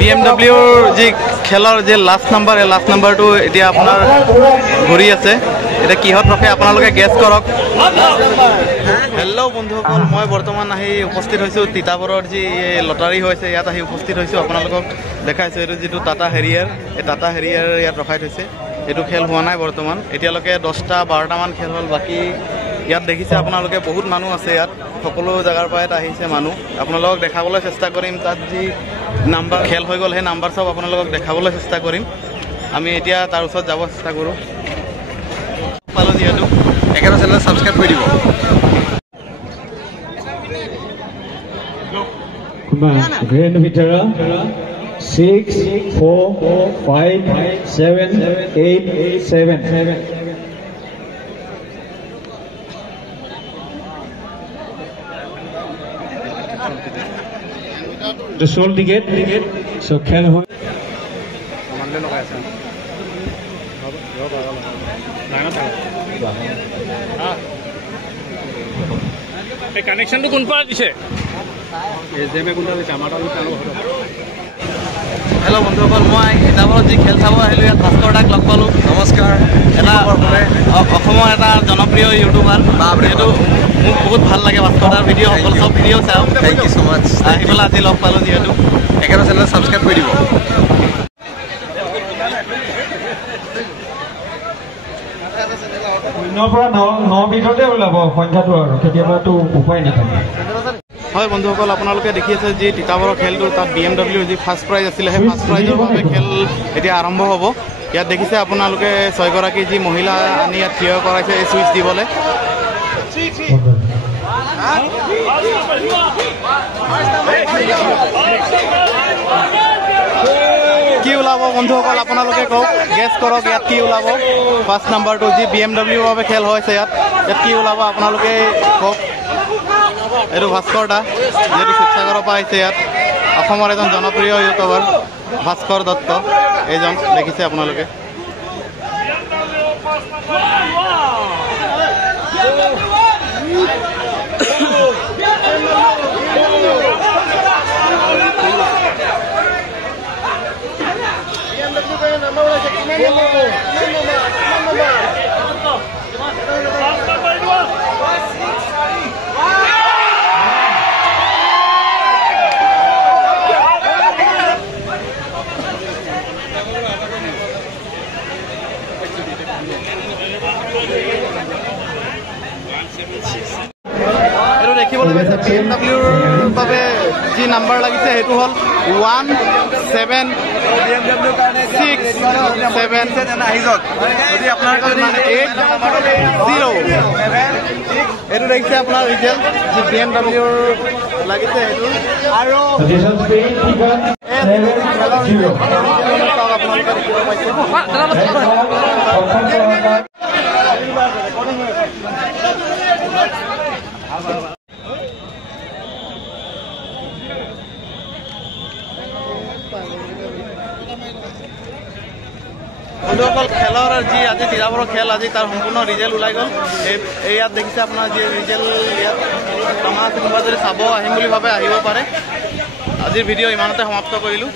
BMWৰ যি খেলৰ যে লাষ্ট নাম্বাৰ এই লাষ্ট নাম্বাৰটো এতিয়া আপোনাৰ ঘূৰি আছে এটা কিহত ৰখে আপোনালোকে গেছ কৰক হেল্ল' বন্ধুসকল মই বৰ্তমান আহি উপস্থিত হৈছোঁ তিতাবৰৰ যি লটাৰী হৈছে ইয়াত আহি উপস্থিত হৈছোঁ আপোনালোকক দেখাইছোঁ এইটো যিটো টাটা হেৰিয়াৰ এই টাটা হেৰিয়াৰ ইয়াত ৰখাই থৈছে এইটো খেল হোৱা নাই বৰ্তমান এতিয়ালৈকে 10টা 12টামান খেল হ'ল বাকী ইয়াত দেখিছে আপোনালোকে বহুত মানুহ আছে ইয়াত সকলো জায়গাৰ পৰা আহিছে মানুহ আপোনালোকক দেখাবলৈ চেষ্টা কৰিম তাত যি নাম্বাৰ খেল হৈ গ'ল সেই নাম্বাৰ সব আপোনালোকক দেখাবলৈ চেষ্টা কৰিম আমি এতিয়া তাৰ ওচৰত যাব চেষ্টা কৰোঁ পালো যিহেতু একেটা চেনেল সাবস্ক্ৰাইব কৰি দিব Grand Vitara 6 4 5 7 8 7 The sold ticket so can hold connection তো কোন পার দিছে হেল্ল' বন্ধুসকল মই তিতাবৰত যি খেল চাব আহিলোঁ ইয়াত ভাস্কৰ দাক লগ পালোঁ নমস্কাৰ এটা অসমৰ এটা জনপ্ৰিয় ইউটিউবাৰ যিহেতু মোক বহুত ভাল লাগে ভাস্কৰ দাৰ ভিডিঅ' সকলো চব ভিডিঅ' চাওঁ থেংক ইউ ছ' মাছ আহি পেলাই আজি লগ পালোঁ যিহেতু একেটা চেনেল ছাবস্ক্ৰাইব কৰি দিব ভিতৰতে ওলাব সংখ্যাটো আৰু কেতিয়াবাতো উপায় নাথাকে হয় বন্ধুসকল আপোনালোকে দেখি আছে যি তিতাবৰৰ খেলটো তাত BMW যি ফাৰ্ষ্ট প্ৰাইজ আছিলে সেই ফাৰ্ষ্ট প্ৰাইজৰ বাবে খেল এতিয়া আৰম্ভ হ'ব ইয়াত দেখিছে আপোনালোকে 6গৰাকী যি মহিলা আনি ইয়াত থিয় কৰাইছে এই চুইচ দিবলৈ কি ওলাব বন্ধুসকল আপোনালোকে কওক গেছ কৰক ইয়াত কি ওলাব ফাৰ্ষ্ট নাম্বাৰটো যি BMWৰ বাবে খেল হৈছে ইয়াত কি ওলাব আপোনালোকে কওক এইটো ভাস্কৰ দা যিহেতু শিৱসাগৰৰ পৰা আহিছে ইয়াত অসমৰ এজন জনপ্ৰিয় ইউটিউবাৰ ভাস্কৰ দত্ত এইজন দেখিছে আপোনালোকে এইটো দেখিবলৈ পাইছে BMWৰ বাবে যি নাম্বাৰ লাগিছে সেইটো হ'ল 17677 এইটো দেখিছে আপোনাৰ ৰিজাল্ট যি BMWৰ লাগিছে সেইটো আৰু আপোনালোকে দেখিব পাইছে বন্ধুসকল খেলৰ যি আজি তিতাবৰৰ খেল আজি তাৰ সম্পূৰ্ণ ৰিজাল্ট ওলাই গ'ল এই ইয়াত দেখিছে আপোনাৰ যি ৰিজাল্ট ইয়াত আমাৰ কোনোবা যদি চাব আহিম বুলি ভাবে আহিব পাৰে আজিৰ ভিডিঅ' ইমানতে সমাপ্ত কৰিলোঁ